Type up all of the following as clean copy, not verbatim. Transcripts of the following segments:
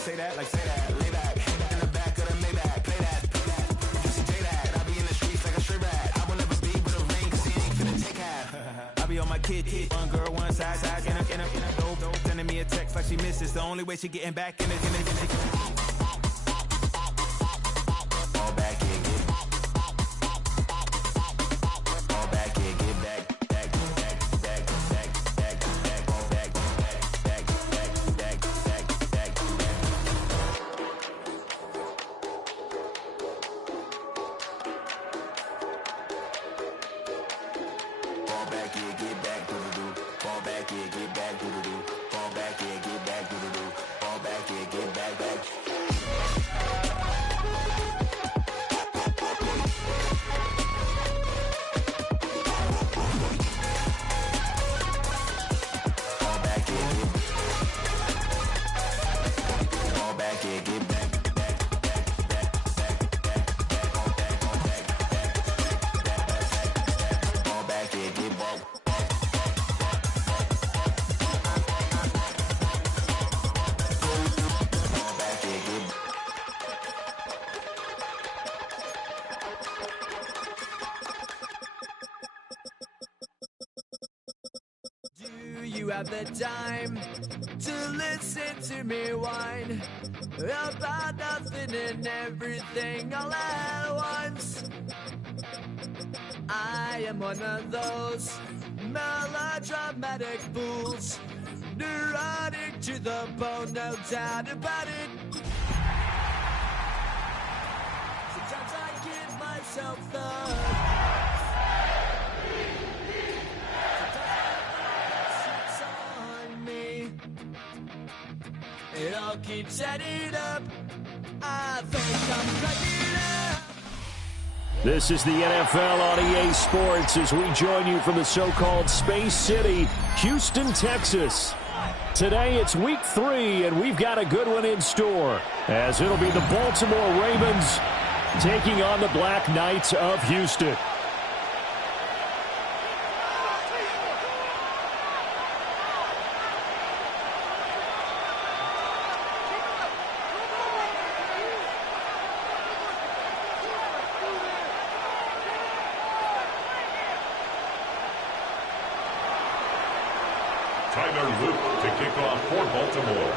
say that, like say that. Lay back in the back of the Maybach. Play that. Just say that. I be in the streets like a stray rat. I will never be with a ring, 'cause he ain't finna take half. I be on my kid. One girl, one side, in a dope. Sending me a text like she misses. The only way she getting back in it. All back here, get all back here, get back. You have the time to listen to me whine about nothing and everything all at once. I am one of those melodramatic fools, neurotic to the bone, no doubt about it. Sometimes I give myself the it all keeps adding up. I think I'm cracking up. This is the NFL on EA Sports as we join you from the so-called Space City, Houston, Texas. Today it's week 3, and we've got a good one in store, as it'll be the Baltimore Ravens taking on the Black Knights of Houston. Tyler Luke to kick off for Baltimore.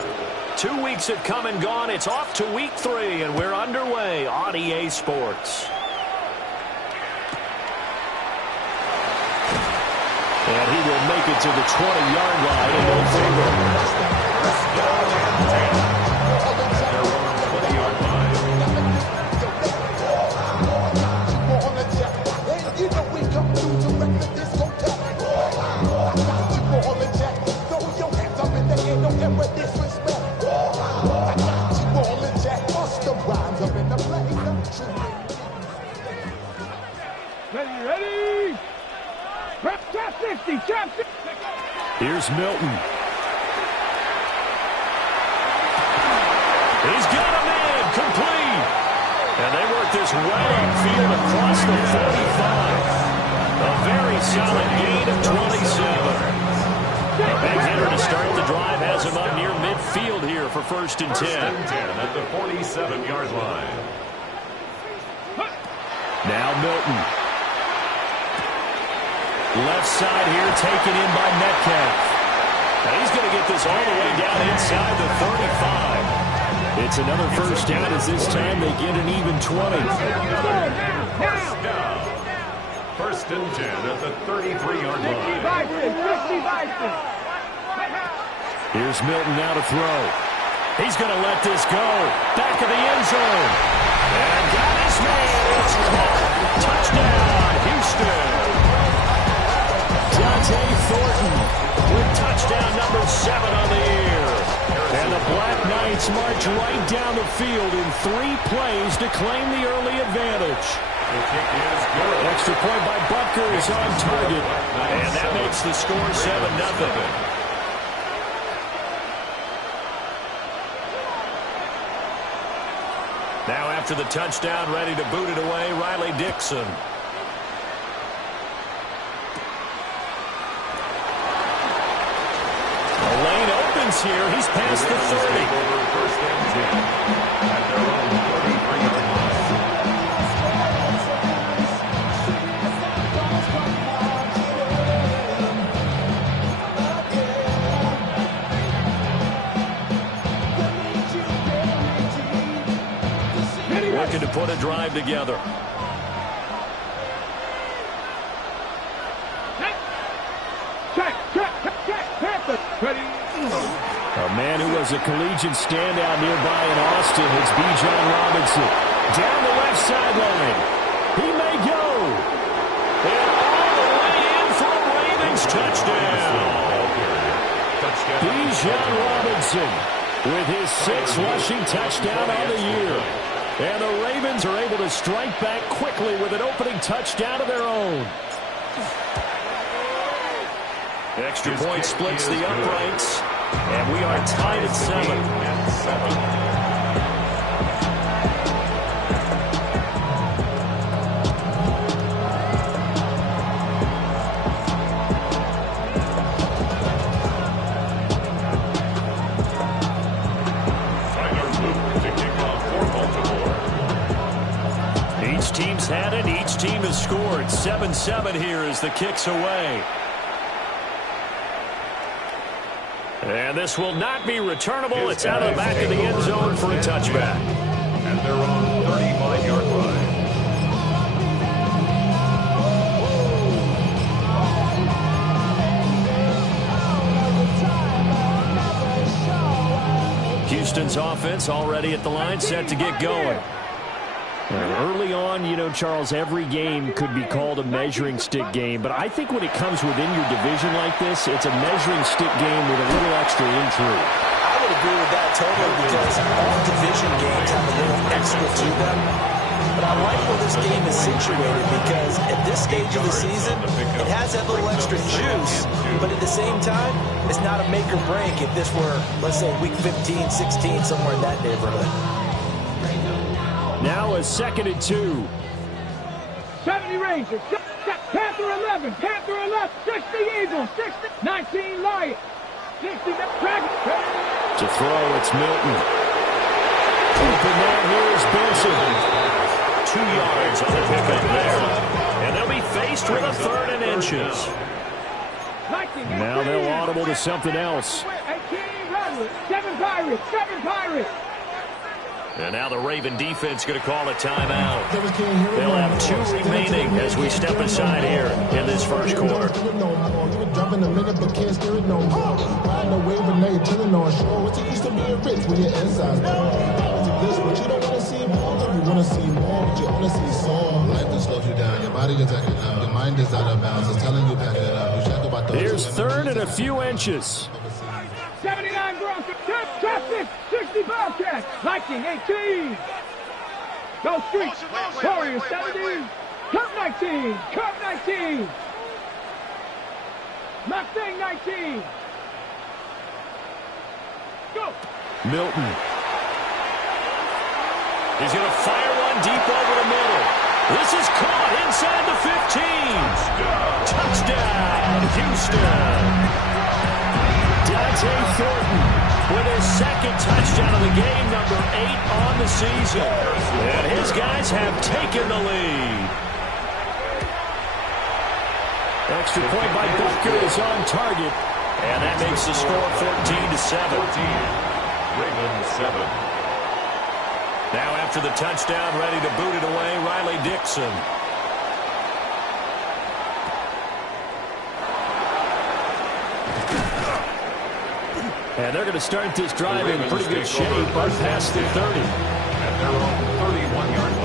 2 weeks have come and gone. It's off to week 3, and we're underway on EA Sports. And he will make it to the 20-yard line and no further. Ready? Trap 50, trap 50. Here's Milton. He's got him in, complete. And they work this way upfield across the 45. A very solid gain of 27. A big hitter to start the drive has him up near midfield here for 1st and 10. 10 at the 47-yard line. Now Milton. Left side here taken in by Metcalf. Now he's going to get this all the way down inside the 35. It's another first down as this time they get an even 20. First down. 1st and 10 at the 33-yard line. Here's Milton now to throw. He's going to let this go. Back of the end zone. And got his man. It's caught. Touchdown, Houston. Dante Thornton with touchdown number 7 on the year. And the Black Knights march right down the field in 3 plays to claim the early advantage. Extra point by Butker is on target. And that makes the score 7-0. Now after the touchdown, ready to boot it away, Riley Dixon. The lane opens here. He's past the 30. looking to put a drive together. A man who was a collegiate standout nearby in Austin. It's Bijan Robinson. Down the left sideline. He may go. And all the way in for a Ravens touchdown. Bijan Robinson with his 6th rushing touchdown on the year. And the Ravens are able to strike back quickly with an opening touchdown of their own. Extra point splits the uprights, and we are tied at 7. Each team's had it. Each team has scored. 7-7 here as the kick's away. And this will not be returnable. It's out of the back of the end zone for a touchback. And they're on 35-yard line. Houston's offense already at the line, set to get going. Early on, you know, Charles, every game could be called a measuring stick game. But I think when it comes within your division like this, it's a measuring stick game with a little extra intrigue. I would agree with that totally because all division games have a little extra to them. But I like where this game is situated because at this stage of the season, it has that little extra juice. But at the same time, it's not a make or break if this were, let's say, week 15, 16, somewhere in that neighborhood. Now a 2nd and 2. 70 Rangers. Panther 11. Panther 11. 60 Eagles. 60. 19 Lions. 60 Dragons. To throw, it's Milton. Open man here is Benson. 2 yards on the pickup there. And they'll be faced with a 3rd and inches. Now they'll audible to something else. 7 Pirates. 7 Pirates. And now the Raven defense going to call a timeout. They'll have 2 remaining as we step aside here in this first quarter. Here's 3rd and a few inches. 79 Broncos, Captain, 60 Bobcats, Viking 18. Go Streets, Warriors 17, Cup 19, Cup 19. Mustang 19. Go. Milton. He's going to fire one deep over the middle. This is caught inside the 15. Touchdown, Houston. Dante Thornton with his 2nd touchdown of the game, number 8 on the season. And his guys have taken the lead. Extra point by Booker is on target. And that makes the score 14-7. Ravens 7. Now after the touchdown, ready to boot it away, Riley Dixon. And they're going to start this drive in pretty good shape right past the 30. And they're on the 31-yard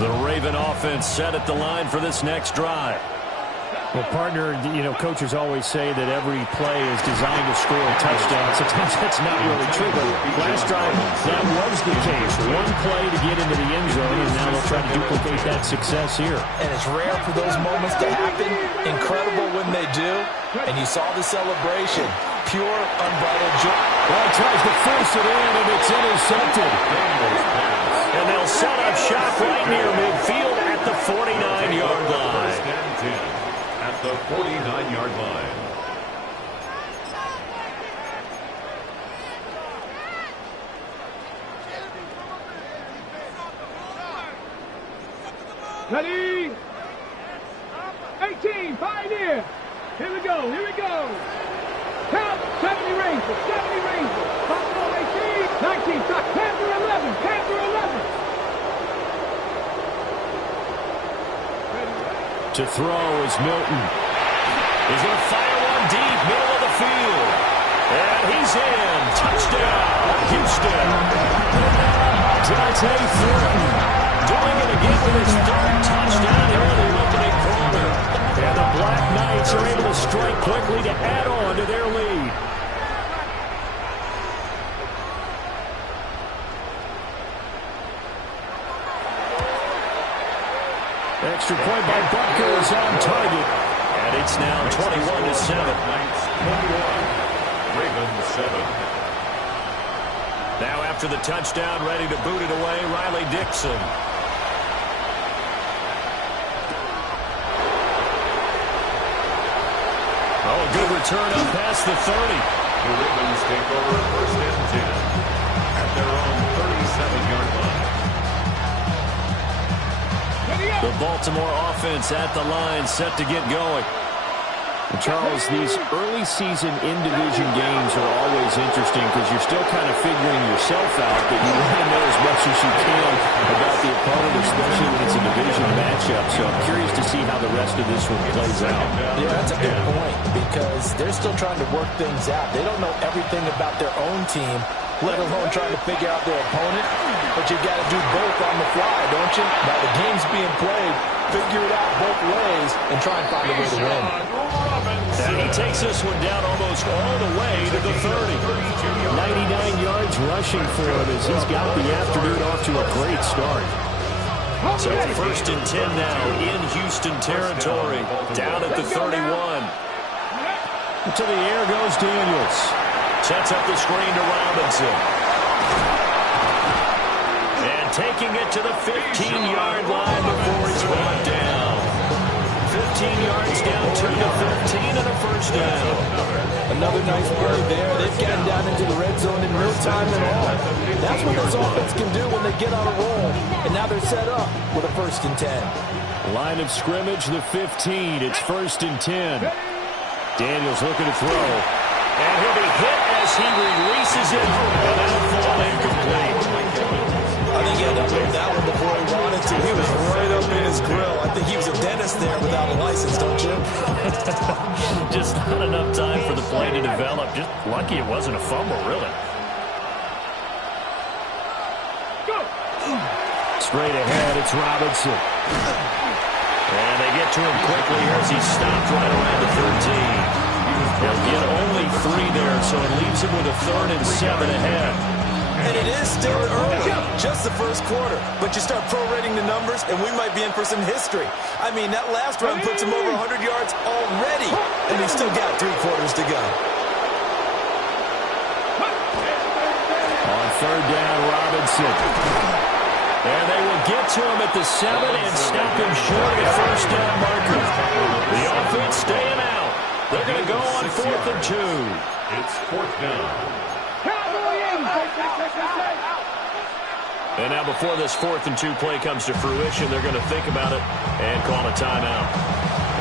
line. The Raven offense set at the line for this next drive. Well, partner, you know, coaches always say that every play is designed to score a touchdown. Sometimes that's not really true, but last drive, that was the case. One play to get into the end zone, and now they'll try to duplicate that success here. And it's rare for those moments to happen. Incredible when they do. And you saw the celebration. Pure, unbridled joy. Well, he tries to force it in, and it's intercepted. And they'll set up shop right near midfield at the 49-yard line. At the 49-yard line. Ready? 18, Pioneer. Here we go, here we go. Count, 70 Rangers, 70 Rangers. Buffalo 18, To throw is Milton. He's going to fire one deep, middle of the field. And he's in. Touchdown, Houston. Dante Thornton doing it again with his third touchdown here in the opening quarter. And the Black Knights are able to strike quickly to add on to their lead. Extra point by Butker is on target. And it's now 21-7. Knights 21, Ravens 7. Now after the touchdown, ready to boot it away, Riley Dixon. Oh, good return up past the 30. The Ravens take over 1st and 10 at their own 37-yard line. The Baltimore offense at the line, set to get going. And Charles, these early season in-division games are always interesting because you're still kind of figuring yourself out, but you want to know as much as you can about the opponent, especially when it's a division matchup. So I'm curious to see how the rest of this one plays out. Yeah, that's a good point because they're still trying to work things out. They don't know everything about their own team, let alone trying to figure out their opponent. But you've got to do both on the fly, don't you? Now the game's being played, figure it out both ways, and try and find a way to win. And he takes this one down almost all the way to the 30. 99 yards rushing for him as he's got the afternoon off to a great start. So 1st and 10 now in Houston territory, down at the 31. To the air goes Daniels. Sets up the screen to Robinson. And taking it to the 15-yard line before he's brought down. 15 yards down to the 13 and a first down. Another nice play there. They've gotten down into the red zone in no time at all. That's what this offense can do when they get on a roll. And now they're set up with a 1st and 10. Line of scrimmage, the 15. It's 1st and 10. Daniels looking to throw. And he'll be hit as he releases it. And that'll fall incomplete. I think he had to throw that one before he wanted to. He was right up in his grill. I think he was a dentist there without a license, don't you? Just not enough time for the play to develop. Just lucky it wasn't a fumble, really. Straight ahead, it's Robinson. And they get to him quickly here as he's stopped right around the 13. They'll get only 3 there, so it leaves him with a 3rd and 7 ahead. And it is still early, just the first quarter. But you start prorating the numbers, and we might be in for some history. I mean, that last run puts him over 100 yards already, and he's still got 3 quarters to go. On 3rd down, Robinson. And they will get to him at the 7 and stop him short of the 1st down marker. The offense staying out. They're going to go on 4th and 2. It's 4th down. And now before this 4th and 2 play comes to fruition, they're going to think about it and call a timeout.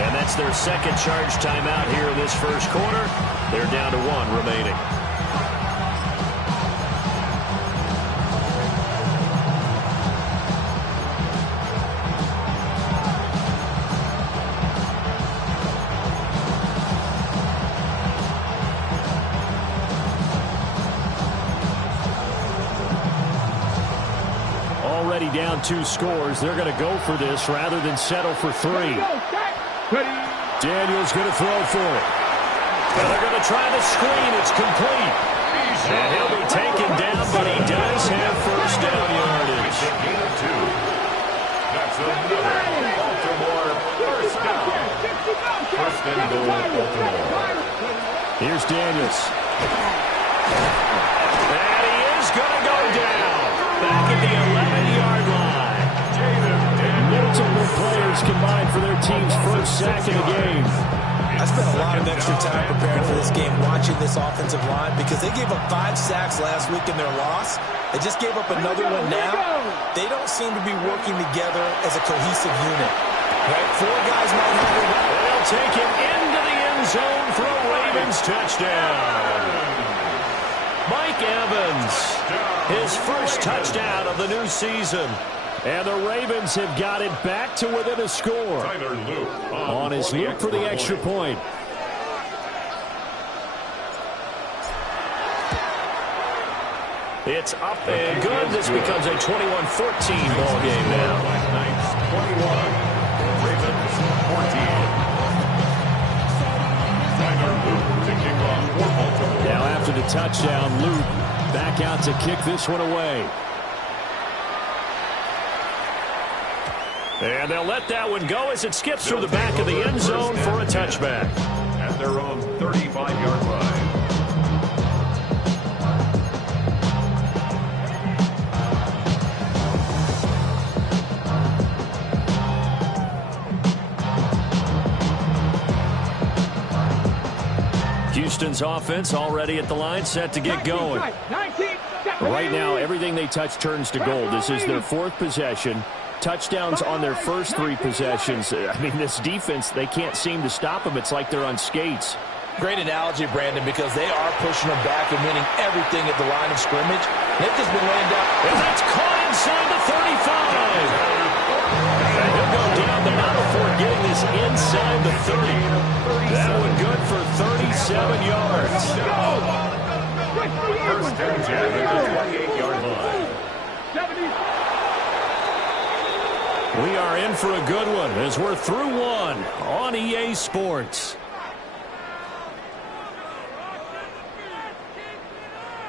And that's their second charge timeout here in this first quarter. They're down to 1 remaining. Down 2 scores. They're going to go for this rather than settle for 3. Daniels going to throw for it. And they're going to try the screen. It's complete. And he'll be taken down, but he does have 1st down yardage. That's another Baltimore 1st down. 1st and goal, Baltimore. Here's Daniels. And he is going to go down. Back at the 11-yard line. Multiple players combined for their team's first sack in the game. I spent a lot of extra time preparing for this game, watching this offensive line, because they gave up 5 sacks last week in their loss. They just gave up another one now. They don't seem to be working together as a cohesive unit. Right? 4 guys might have it. They'll take it into the end zone for a Ravens touchdown. Mike Evans, his first touchdown of the new season. And the Ravens have got it back to within a score. Tyler Luke On his loop for the extra point. It's up and good. This becomes a 21-14 ball game now. Knights 21, Ravens 14. Tyler Luke to kick off for Baltimore. Now after the touchdown, Luke back out to kick this one away. And they'll let that one go as it skips through the back of the end zone for a touchback. At their own 35-yard line. Houston's offense already at the line, set to get going. Right now, everything they touch turns to gold. This is their fourth possession. Touchdowns on their first three possessions. I mean, this defense, they can't seem to stop them. It's like they're on skates. Great analogy, Brandon, because they are pushing them back and winning everything at the line of scrimmage. They've just been laying down. And that's caught inside the 35. And he'll go down, but not before getting this inside the 30. That one good for 37 yards. First and 10 at the 28-yard line. We are in for a good one as we're through one on EA Sports.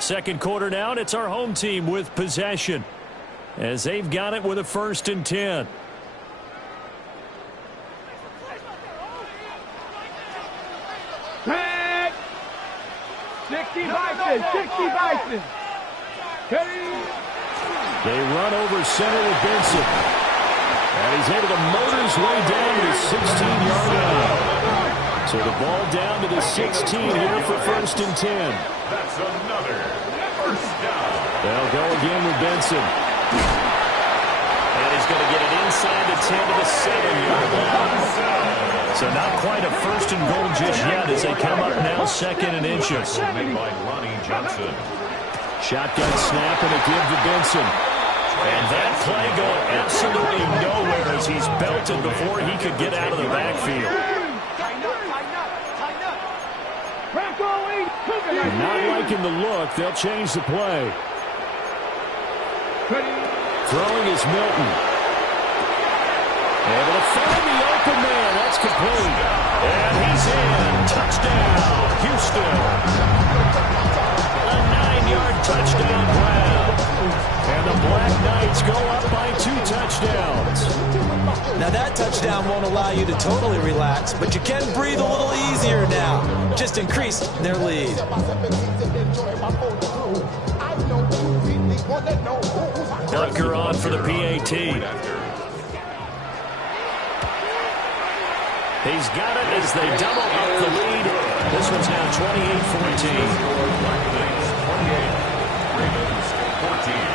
Second quarter now, and it's our home team with possession as they've got it with a 1st and 10. Tag! 60 Bison! 60 Bison! They run over center with Benson. And he's able to motor his way down to the 16-yard line. So the ball down to the 16 here for 1st and 10. That's another first down. They'll go again with Benson. And he's going to get it inside the 10 to the 7-yard line. So not quite a 1st and goal just yet as they come up now 2nd and inches. Made by Ronnie Johnson. Shotgun snap and a give to Benson. And that play going absolutely nowhere as he's belted before he could get out of the backfield. Not liking the look. They'll change the play. Throwing is Milton. Able to find the open man. That's complete. And he's in. Touchdown, Houston. A 9-yard touchdown grab. And the Black Knights go up by 2 touchdowns. Now that touchdown won't allow you to totally relax, but you can breathe a little easier now. Just increase their lead. Dunker on for the PAT. He's got it as they double up the lead. This one's now 28-14. Black Knights 28, Ravens 14.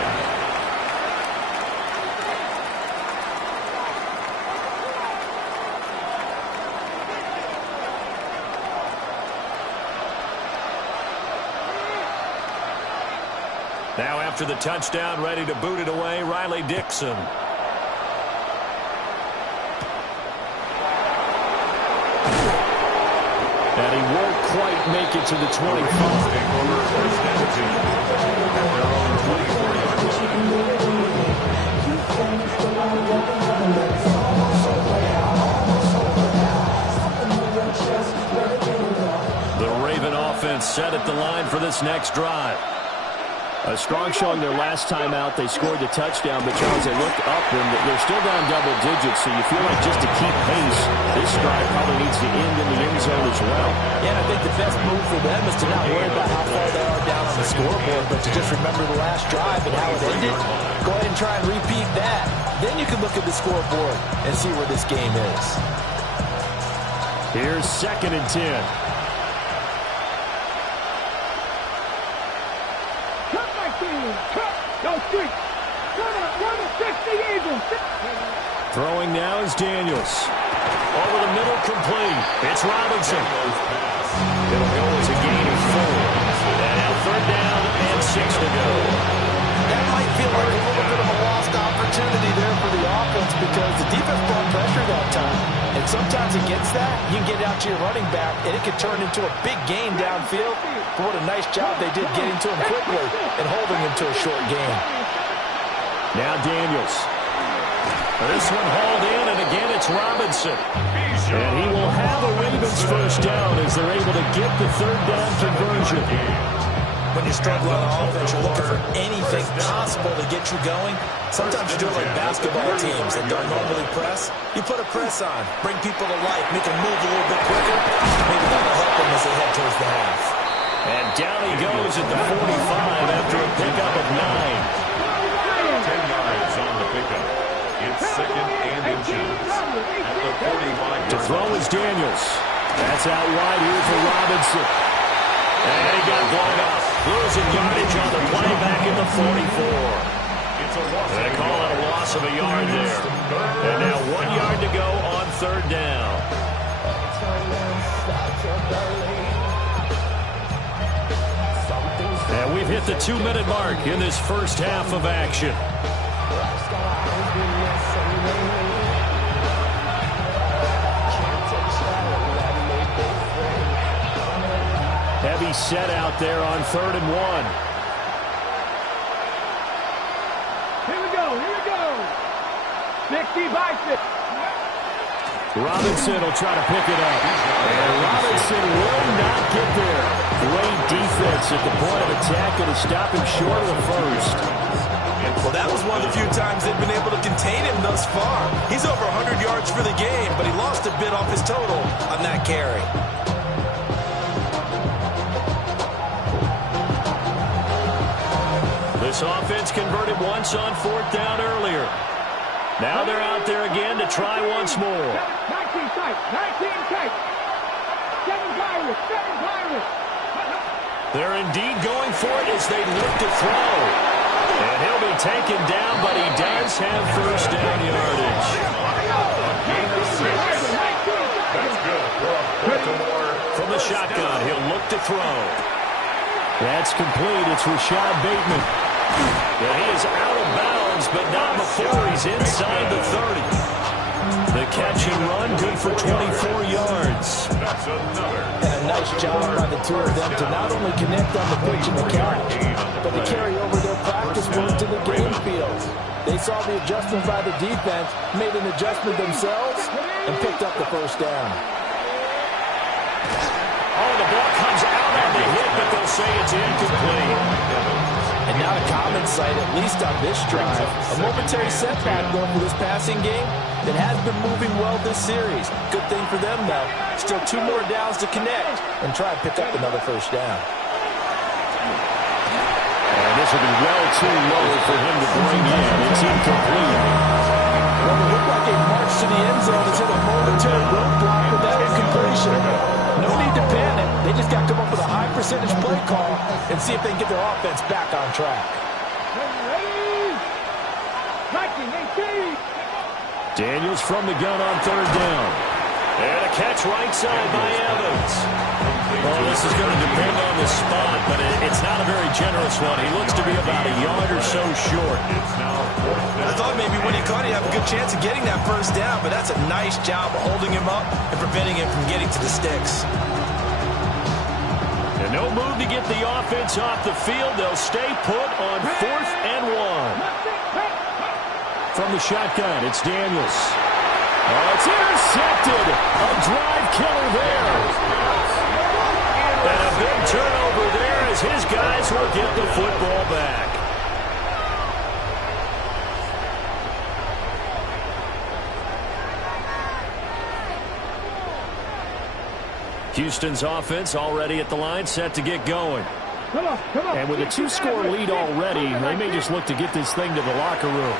Now after the touchdown, ready to boot it away, Riley Dixon. And he won't quite make it to the 25. The Raven offense set at the line for this next drive. A strong showing their last time out. They scored the touchdown, but Charles, they look up and they're still down double digits, so you feel like just to keep pace, this drive probably needs to end in the end zone as well. Yeah, and I think the best move for them is to not worry about how far they are down on the scoreboard, but to just remember the last drive and how it ended. Go ahead and try and repeat that. Then you can look at the scoreboard and see where this game is. Here's 2nd and 10. Throwing now is Daniels. Over the middle, complete. It's Robinson. It'll go as a gain of 4. And now 3rd down and 6 to go. That might feel like a little bit of a lost opportunity there out to your running back, and it could turn into a big gain downfield. But what a nice job they did getting to him quickly and holding him to a short gain. Now Daniels. This one hauled in, and again it's Robinson. And he will have a Ravens first down as they're able to get the third down conversion. When you struggle on offense, you're looking for anything possible to get you going. Sometimes you do it like basketball teams that don't normally press. You put a press on, bring people to life, make them move a little bit quicker. Maybe that'll help them as they head towards the half. And down he goes at the 45 after a pickup of 9. 10 yards on the pickup. It's second and inches at the 45. To throw is Daniels. That's out wide here for Robinson. And he got blown up. Losing yardage on the play back in the 44. They call it a loss of a yard there. And now 1 yard to go on third down. And we've hit the 2-minute mark in this first half of action. Heavy set out there on 3rd and 1. Here we go. 60 by 6. Robinson will try to pick it up. And Robinson will not get there. Great defense at the point of attack to stop him short of the first. Well, that was one of the few times they've been able to contain him thus far. He's over 100 yards for the game, but he lost a bit off his total on that carry. This offense converted once on 4th down earlier. Now they're out there again to try once more. 19 tight. 19 tight. 7 Pirates. They're indeed going for it as they look to throw. And he'll be taken down, but he does have first down yardage. That's good. From the shotgun, he'll look to throw. That's complete. It's Rashad Bateman. And he is out of bounds, but not before he's inside the 30. The catch and run, good for 24 yards. That's another. And a nice job by the two of them to not only connect on the pitch and the catch, but to carry over their practice work to the game field. They saw the adjustment by the defense, made an adjustment themselves, and picked up the first down. Oh, the ball comes out on the hit, but they'll say it's incomplete. And now a common sight, at least on this drive. A momentary setback, though, for this passing game that has been moving well this series. Good thing for them, though. Still 2 more downs to connect and try and pick up another first down. And this will be well too low for him to bring in. It's incomplete. Well, it looked like a march to the end zone has hit a momentary roadblock with that incompletion. No need to panic. They just got to come up with a high percentage play call and see if they can get their offense back on track. Daniels from the gun on 3rd down. And a catch right side by Evans. Well, this is going to depend on the spot, but it's not a very generous one. He looks to be about a yard or so short. I thought maybe when he caught it, he'd have a good chance of getting that first down, but that's a nice job of holding him up and preventing him from getting to the sticks. And no move to get the offense off the field. They'll stay put on 4th and 1. From the shotgun, it's Daniels. Oh, it's intercepted. A drive killer there. And a big turnover there as his guys will get the football back. Houston's offense already at the line, set to get going. Come on. And with a 2-score lead already, they may just look to get this thing to the locker room.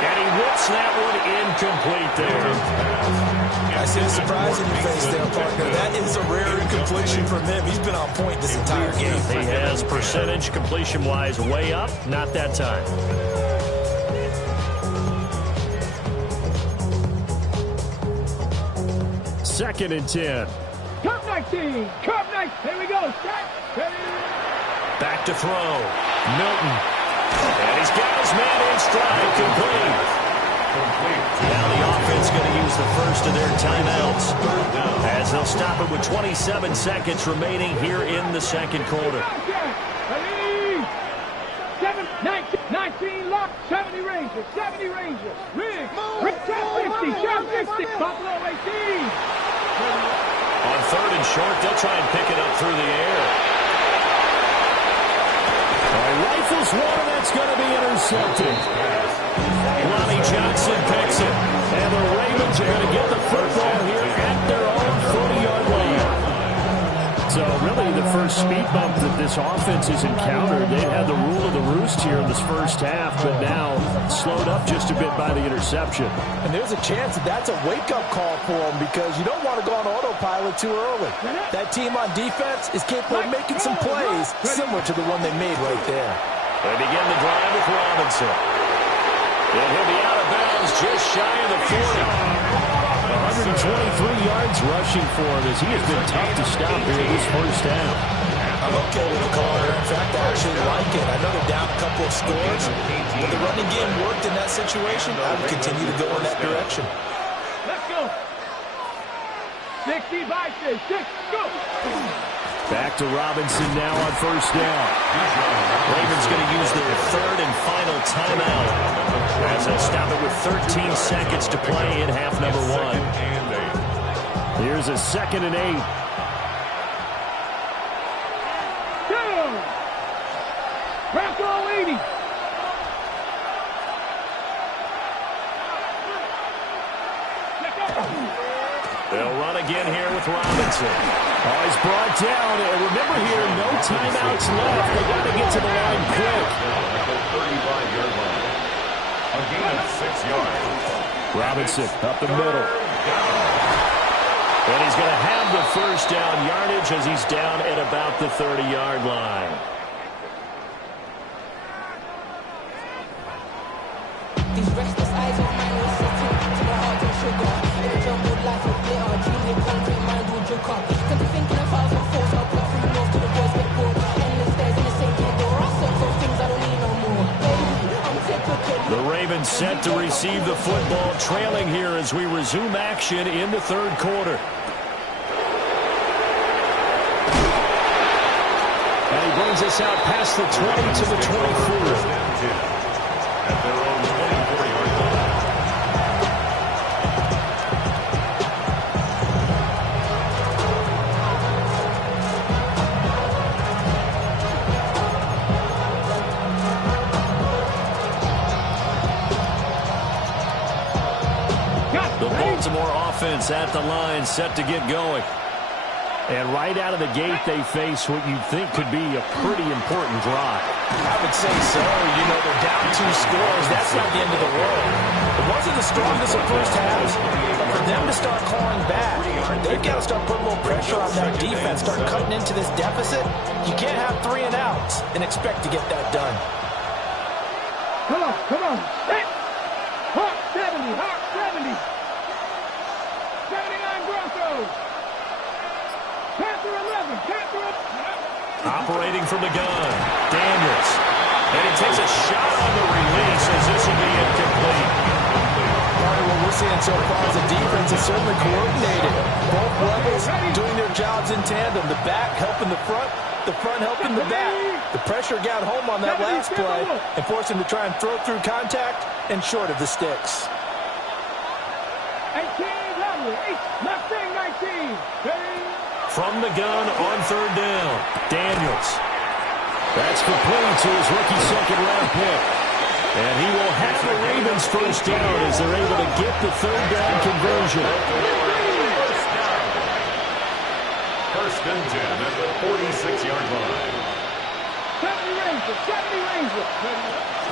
And he whips that one incomplete there. I see a surprise in your face there, partner. That is a rare incompletion from him. He's been on point this entire game. He has percentage completion-wise way up, not that time. Second and 10. Cup 19. Here we go. Back to throw. Milton. And he's got his man in stride, complete. Now the offense going to use the first of their timeouts as they'll stop it with 27 seconds remaining here in the second quarter. 19 lock, 70 Rangers, 70 Rangers. Rig, shot 50, Buffalo 18. On third and short, they'll try and pick it up through the air. Rifles one, and that's going to be intercepted. Lonnie Johnson picks it, and the Ravens are going to get the football here at their own 40-yard line. So really the first speed bump that this offense has encountered, they had the rule of the roost here in this first half, but now slowed up just a bit by the interception. And there's a chance that that's a wake-up call for them because you don't want to go on autopilot too early. That team on defense is capable of making some plays similar to the one they made right there. They begin the drive with Robinson. And he'll be out of bounds just shy of the 40. 123 yards rushing for him as he has been tough to stop here this first half. I'm okay with the call here. In fact, I actually like it. I know they're down a couple of scores, but the running game worked in that situation. I would continue to go in that direction. Let's go. 60 Vices, 6, go. Back to Robinson now on first down. Ravens going to use their third and final timeout as they'll stop it with 13 seconds to play in half number one. Here's a 2nd and 8. Bronco 80. They'll run again here with Robinson. Oh, he's brought down. And remember here, no timeouts left. They got to get to the line quick. At the 35-yard line. A gain of 6 yards. Robinson up the middle. And he's going to have the first down yardage as he's down at about the 30-yard line. These restless eyes of mine will set to the heart of sugar. In a jumbled life of glitter, dreaming concrete mind will joke up. Can't be thinking of thousand thoughts, I'll put through north to the boys make war. Endless days in the same door, I search for things I don't need no more. Baby, I'm typical. The Ravens set to receive the football, trailing here as we resume action in the third quarter. And he brings us out past the 20 to the 24. At their own 24-yard line. The Baltimore offense at the line, set to get going. And right out of the gate, they face what you'd think could be a pretty important drive. I would say so. You know, they're down 2 scores. That's not the end of the world. It wasn't the strongest of first halves, but for them to start clawing back, they've got to start putting a little pressure on that defense, start cutting into this deficit. You can't have 3 and outs and expect to get that done. Come on. Set. Hawk 70, Hawk 70. 79 Broncos. Panther 11, Panther 11. Operating from the gun, Daniels. And he takes a shot on the release as this will be incomplete. What we're seeing so far is the defense is certainly coordinated. Both levels doing their jobs in tandem. The back helping the front helping the back. The pressure got home on that last play and forced him to try and throw through contact and short of the sticks. 18, Mustang 19. From the gun on third down, Daniels. That's complete to his rookie second-round pick. And he will have the Ravens first down as they're able to get the third down conversion. First and 10 at the 46-yard line. 70 Rangers.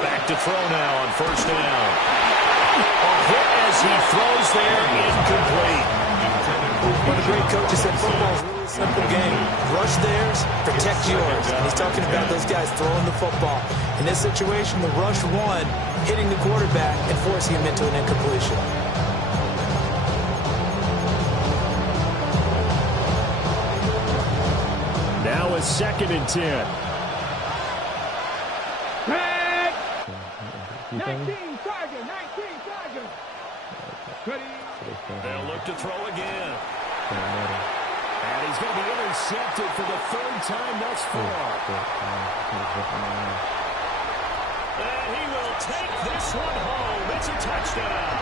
Back to throw now on first down. A hit as he throws there, incomplete. One of the great coaches said football is really a simple game. Rush theirs, protect yours. And he's talking about those guys throwing the football. In this situation, the rush one, hitting the quarterback and forcing him into an incompletion. Now a 2nd and 10. 19 Tiger. They'll look to throw again. And he's going to be intercepted for the third time thus far. And he will take this one home. It's a touchdown.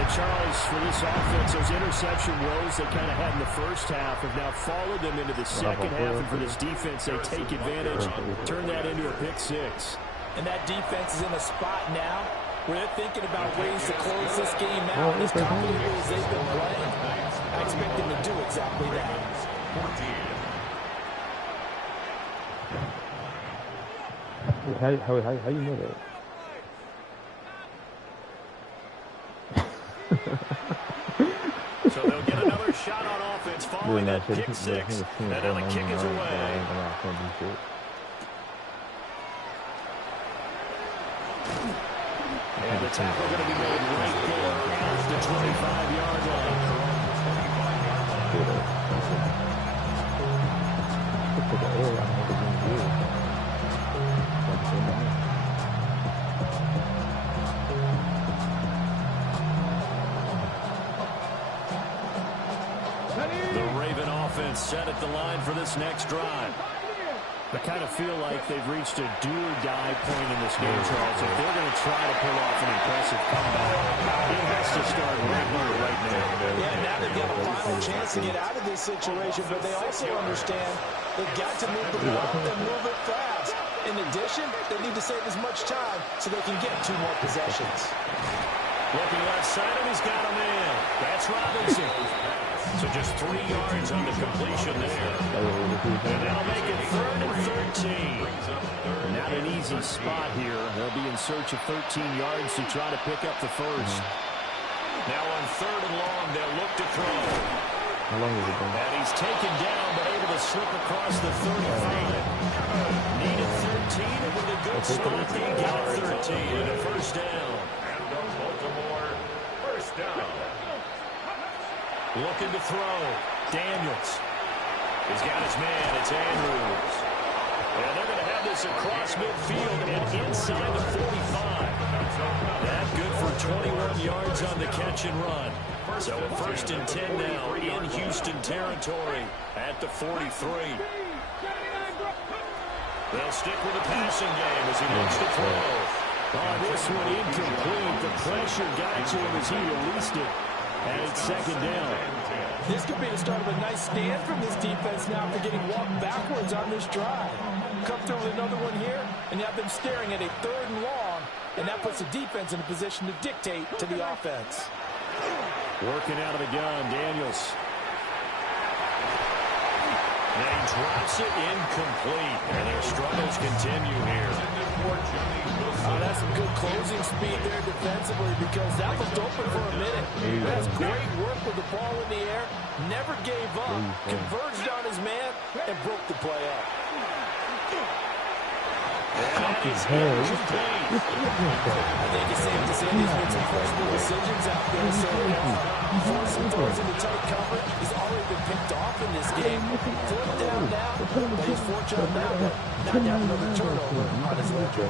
And Charles, for this offense, those interception woes they kind of had in the first half have now followed them into the second half. And for this defense, they take advantage, turn that into a pick six. And that defense is in a spot now where they're thinking about ways to close this game out. As confidently as they've been playing, I expect them to do exactly that. How you know that? So they'll get another shot on offense following that pick six. And then the kick is away. And the tackle going to be made right there at the 25-yard line. The Raven offense set at the line for this next drive. I kind of feel like they've reached a do-or-die point in this game, Charles. If they're going to try to pull off an impressive comeback, it has to start right here, right now. Yeah, now they've got a final chance to get out of this situation, but they also understand they've got to move the ball and move it fast. In addition, they need to save as much time so they can get 2 more possessions. Looking left side, and he's got him in. That's Robinson. So just 3 yards on the completion there. And they'll make it 3rd and 13. Not an easy spot here. They'll be in search of 13 yards to try to pick up the first. Now on 3rd and long, they'll look to throw. How long is it been? And he's taken down, but able to slip across the 35. Needed 13, and with a good start, he got 13 and a first down. And the Baltimore first down. Looking to throw. Daniels. He's got his man. It's Andrews. And they're going to have this across midfield and inside the 45. That good for 21 yards on the catch and run. So a 1st and 10 now in Houston territory at the 43. They'll stick with the passing game as he looks to throw. Oh, this one incomplete. The pressure got to him as he released it. And it's 2nd down. This could be the start of a nice stand from this defense now after getting walked backwards on this drive. Come through with another one here, and you have them staring at a 3rd and long, and that puts the defense in a position to dictate to the offense. Working out of the gun, Daniels. And he drops it incomplete, and their struggles continue here. That's some good closing speed there defensively because that was open for a minute. That's great work with the ball in the air. Never gave up. Converged on his man and broke the play up. Fuck his hair. I think it's safe to say he's made some questionable decisions out there so far. Forcing throws into tight coverage. He's already been picked off in this game. 4th down now. But he's fortunate now to not have another turnover on his ledger.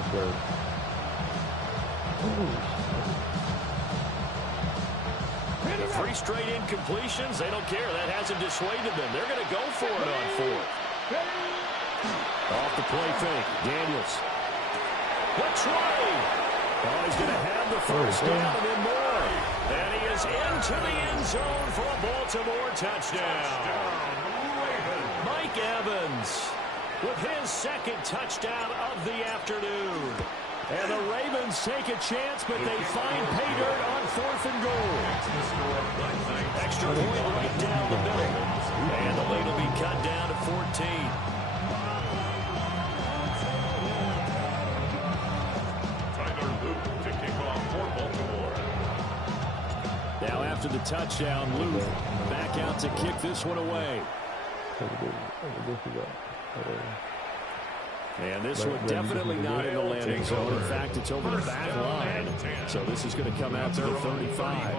The 3 straight incompletions, they don't care. That hasn't dissuaded them. They're going to go for it on 4th. Off the play fake, Daniels. Which way? Oh, he's going to have the first down and then more. And he is into the end zone for a Baltimore touchdown. Mike Evans with his 2nd touchdown of the afternoon. And the Ravens take a chance, but they find pay dirt on 4th and goal. Extra point right down the middle. And the lead will be cut down to 14. Tyler Luke to kick off for Baltimore. Now after the touchdown, Luke back out to kick this one away. And this one definitely not in the landing zone. In fact, it's over the back line. So this is going to come out to the 35.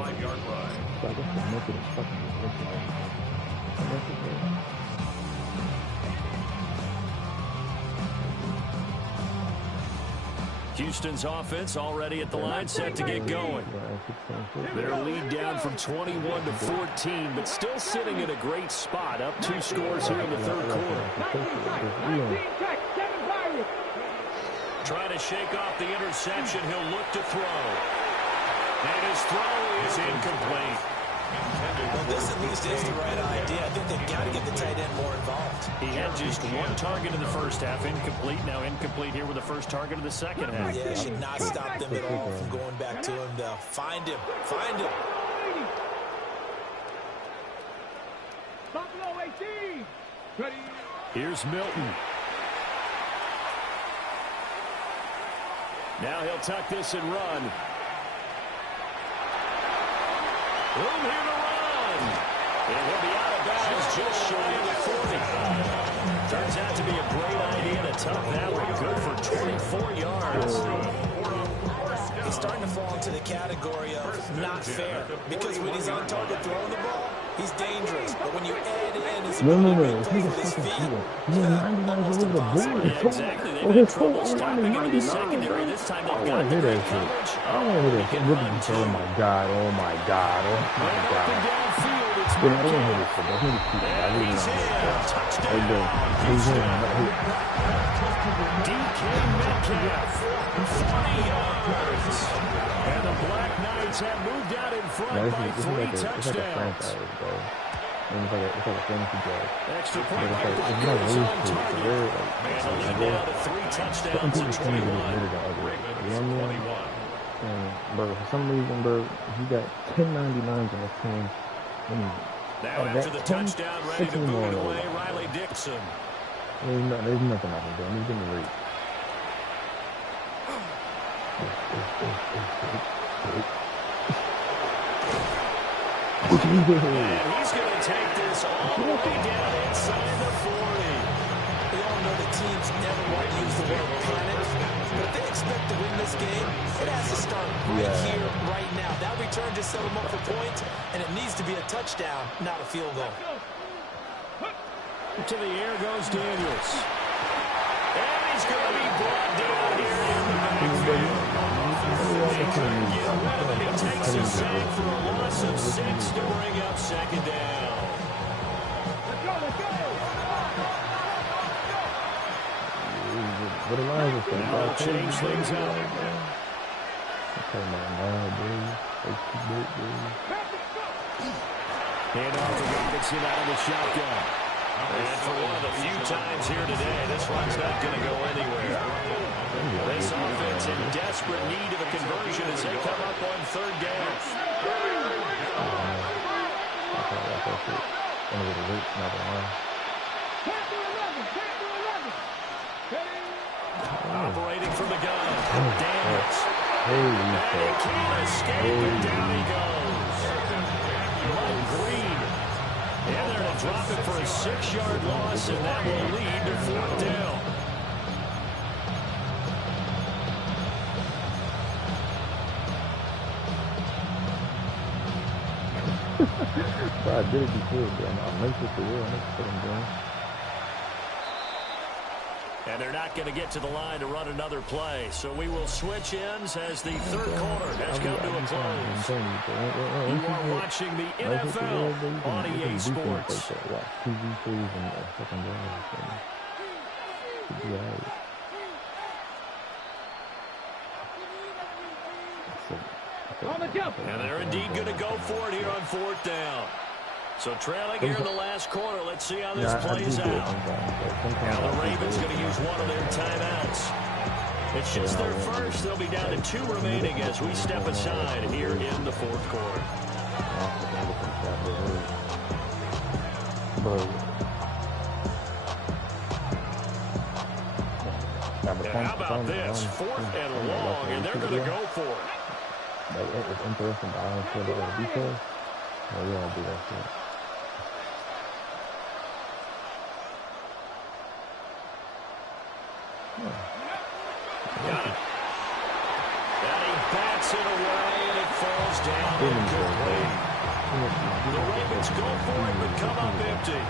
Houston's offense already at the line, set to get going. Their lead down from 21 to 14, but still sitting in a great spot, up 2 scores here in the third quarter. Trying to shake off the interception, he'll look to throw. And his throw is incomplete. Well, this at least is the right idea. I think they've got to get the tight end more involved. He had just 1 target in the first half, incomplete. Now incomplete here with the first target of the second half. Yeah, should not stop them at all from going back to him. Find him. Find him. Buffalo 18. Ready. Here's Milton. Now he'll tuck this and run. Room here to run. It will be out of bounds just shy of the 40. Turns out to be a great idea to tuck that one. Good for 24 yards. He's starting to fall into the category of not fair. Because when he's on target throwing the ball, he's dangerous. But when you add in his ability to play with his feet, almost impossible. Yeah, exactly. They've had trouble stopping him in the secondary. This time they've got the great coverage. I want to hear that shit. Oh my God. Oh my God. Oh my God. Downfield, it's I don't want to hear this shit. Don't hear this shit. I really he's don't in. want Touchdown. DK Metcalf, 40 yards. And the Black Knights have moved out in front by 3 touchdowns. It's like a fantasy job. Extra point But by it's Broncos not really on cool. target. They're And the lead now to 3 touchdowns certain to people trying to get 21. rid of the other. You know what I mean? And, bro, for some reason, bro, he got 1099s on his team. Now after the touchdown, ready to boot it away, Riley Dixon. There's nothing I can do. He's going to reach. And he's going to take this all the way down inside the 40. We all know the teams never want to use the word panic, but if they expect to win this game, it has to start right here, right now. That return just set them up for points, and it needs to be a touchdown, not a field goal. To the air goes Daniels. And he's going to be brought down here in the backfield. He takes a sack for a loss of 6 to bring up second down. What the Lions are saying? Now we'll change things up. Hand off to Robinson out of the shotgun. And for one of the few times here today, this one's not going to go anywhere. This offense in desperate need of a conversion as they come up on 3rd down. Operating from the gun, Daniels. And he can't escape, and down he goes. Mike Green. And they're going to drop it for a 6-yard loss, and that will lead to 4th down. But I did it before, but I meant it for real. I meant to put him down. And they're not going to get to the line to run another play. So we will switch ends as the 3rd quarter has come to a close. You are watching the NFL on EA Sports. And they're indeed going to go for it here on 4th down. So trailing here in the last quarter. Let's see how this plays out. Now the Ravens going to use one of their timeouts. It's just their first. They'll be down to 2 remaining as we step aside here in the 4th quarter. And how about this? 4th and long, and they're going to go for it. It's interesting, but I don't feel that other details. Oh, yeah, I'll do that shit. Got it. And he bats it away, and it falls down incomplete. The Ravens go for it, but come up empty.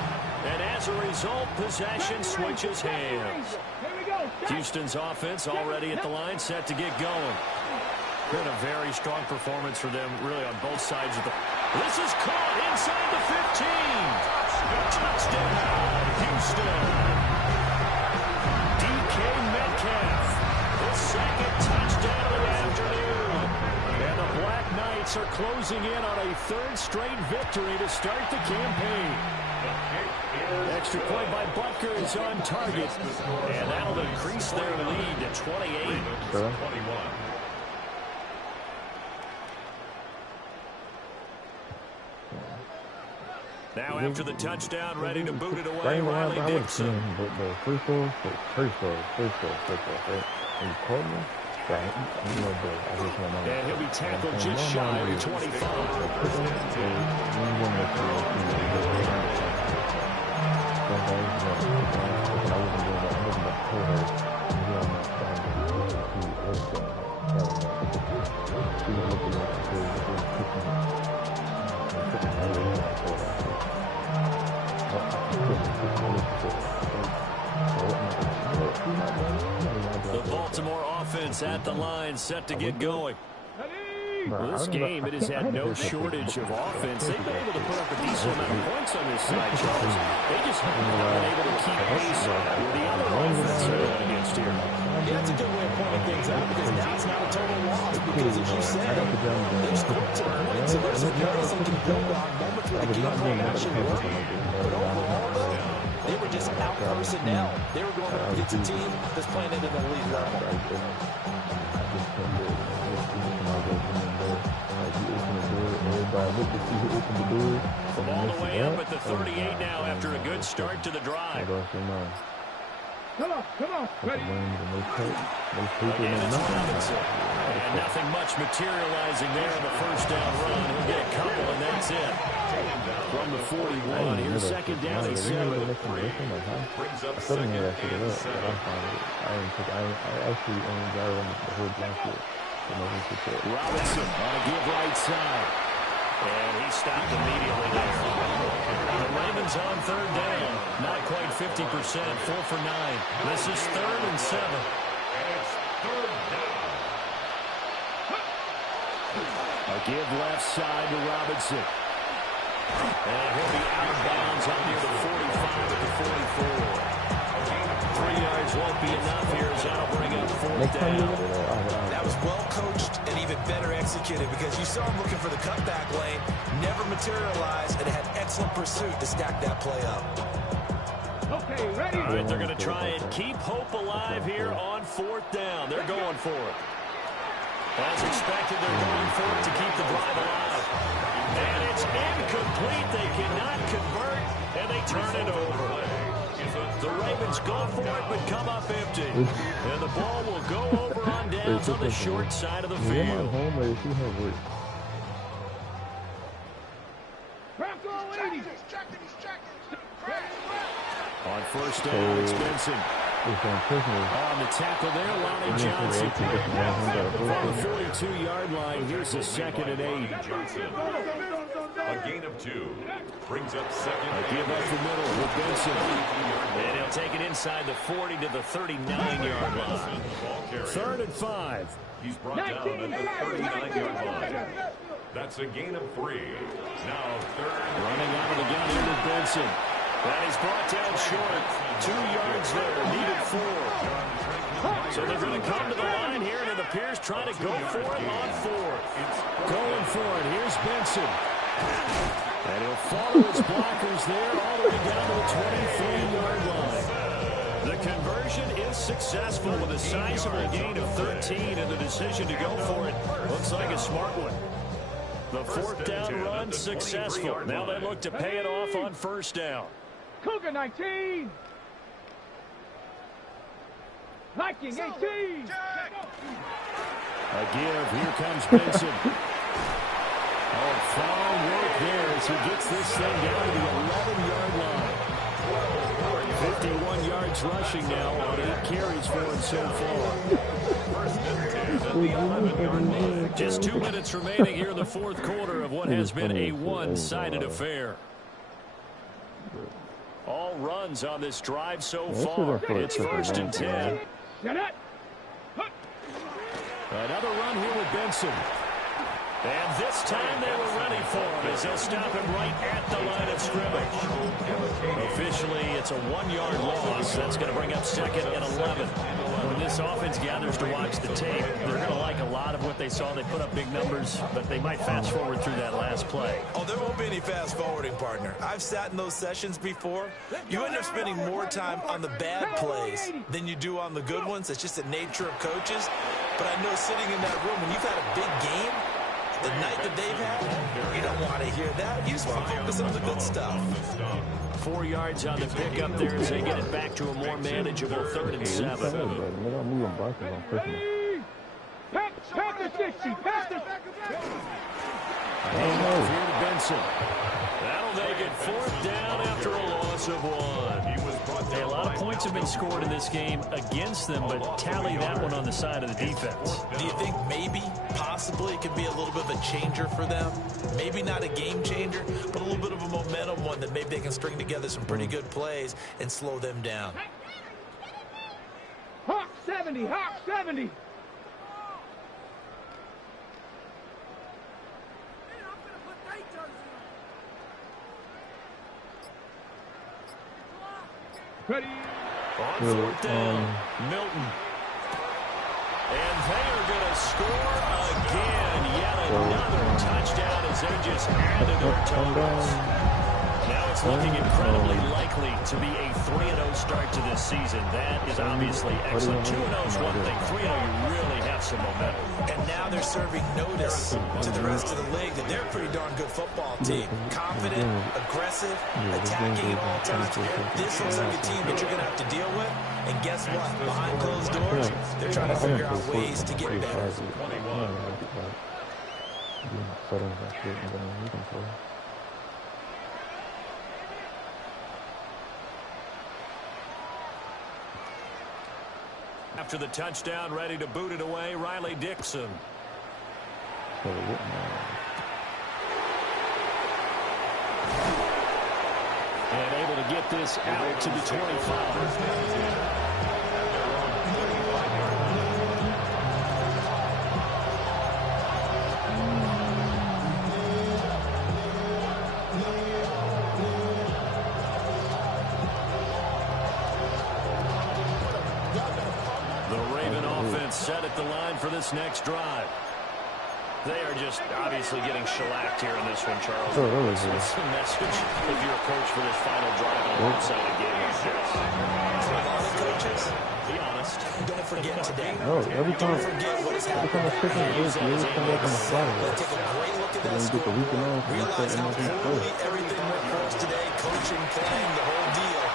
And as a result, possession switches hands. Here we go. Houston's offense already at the line, set to get going. Been a very strong performance for them, really, on both sides of the... This is caught inside the 15. Touchdown, Houston. DK Metcalf, his second touchdown of the afternoon. And the Black Knights are closing in on a third straight victory to start the campaign. Extra point by Butker is on target. And that'll increase their lead to 28. Now after the touchdown, ready to boot it away, Riley Dixon. But first of all, right? And you called me, right? You know, and he'll be tackled just shy of 25. The Baltimore offense at the line, set to get going. Well, this game, it has had no shortage of offense. They've been able to put up a decent amount of points on this side, Charles. They just haven't been able to keep pace with the other offense they're going against here. Yeah, that's a good way of pointing things out, because now it's not a total loss, because as you said, there's points to earn, so there's a guys that can build on moments where the game plan actually worked. But overall, though, they were just out personnel. They were going up against a team that's playing at an elite level. From all the way up at the 38 now after a good start to the drive. Come on, ready. Again, it's Robinson. And nothing much materializing there in the first down run. He'll get a couple, and that's it. From the 41, here's second down and 7. Brings up second and 7. Robinson on a give right side. And he stopped immediately there. The Ravens on third down. Not quite 50%, 4 for 9. This is 3rd and 7. It's 3rd down. A give left side to Robinson. And he'll be out of bounds up near the 45 at the 44. 3 yards won't be enough here as that'll bring up 4th down. That was well coached and even better executed, because you saw him looking for the cutback lane, never materialized, and had excellent pursuit to stack that play up. Okay, ready. All right, they're going to try and keep hope alive here on 4th down. They're going for it. As expected, they're going for it to keep the drive alive. And it's incomplete. They cannot convert, and they turn it over. The Ravens go for it, but come up empty. And the ball will go over on downs on the short side of the field. On first down, it's Benson. On the tackle there, Lonnie Johnson. From the 42-yard line, here's the 2nd and 8. A gain of 2. Brings up second. A give up the middle with Benson. And he'll take it inside the 40 to the 39-yard line. 3rd and 5. He's brought down at the 39-yard line. That's a gain of 3. Now 3rd. Running out of the gun here with Benson. And he's brought down short. 2 yards there. Needed 4. So they're going to come to the line here, and it appears trying to go for it on 4th. Going for it. Here's Benson. And he'll follow his blockers there all the way down to the 23-yard line. The conversion is successful with a sizable gain of 13, and the decision to go for it looks like a smart one. The 4th down run successful. Now they look to pay it off on 1st down. Cougar 19. Viking 18. A give. Here comes Benson. Oh, foul work there as he gets this thing down to the 11-yard line. 51 yards rushing now on 8 carries for him so far. Just 2 minutes remaining here in the 4th quarter of what has been a one-sided affair. All runs on this drive so far. It's 1st and 10. Another run here with Benson. And this time they were ready for him as they'll stop him right at the line of scrimmage. Officially, it's a 1-yard loss. That's going to bring up 2nd and 11. When this offense gathers to watch the tape, they're going to like a lot of what they saw. They put up big numbers, but they might fast forward through that last play. Oh, there won't be any fast forwarding, partner. I've sat in those sessions before. You end up spending more time on the bad plays than you do on the good ones. It's just the nature of coaches. But I know sitting in that room, when you've had a big game, the night that they've had, you don't want to hear that. You just want to focus on the good stuff. 4 yards on the pickup there as they get it back to a more manageable 3rd and 7. Pass the 60. Pass the... Handoff here to Benson. That'll make it 4th down after a loss of 1. A lot of points have been scored in this game against them, but tally that one on the side of the defense. Do you think maybe, possibly, it could be a little bit of a changer for them? Maybe not a game changer, but a little bit of a momentum one that maybe they can string together some pretty good plays and slow them down. Hawk 70. Hawk 70. Ready. On 4th down, Milton. And they are going to score again. Yet another touchdown as they just added their totals. Now it's looking incredibly likely to be a 3-0 start to this season. That is obviously excellent. 2-0 is one thing. 3-0, you really have some momentum. And now they're serving notice to the rest of the league that they're a pretty darn good football team. Confident, aggressive, attacking at all times. This looks like a team that you're going to have to deal with. And guess what? Behind closed doors, they're trying to figure out ways to get better. After the touchdown, ready to boot it away, Riley Dixon. And able to get this out to the 25. Set at the line for this next drive. They are just obviously getting shellacked here in this one, Charles. What's the message if you're a coach for this final drive on a one-sided game like this? For a lot of coaches, be honest. Don't forget today. Every time Don't forget what has happened. it's picking this, you always come back on the fly. Let's take a great look at that score. Realize how poorly everything went for us today. Coaching, playing, the whole deal.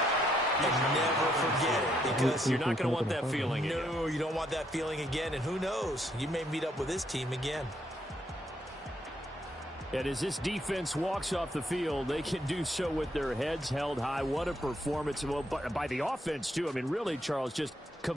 And never forget it, because you're not going to want that feeling again. No, you don't want that feeling again, and who knows? You may meet up with this team again. And as this defense walks off the field, they can do so with their heads held high. What a performance by the offense, too. I mean, really, Charles, just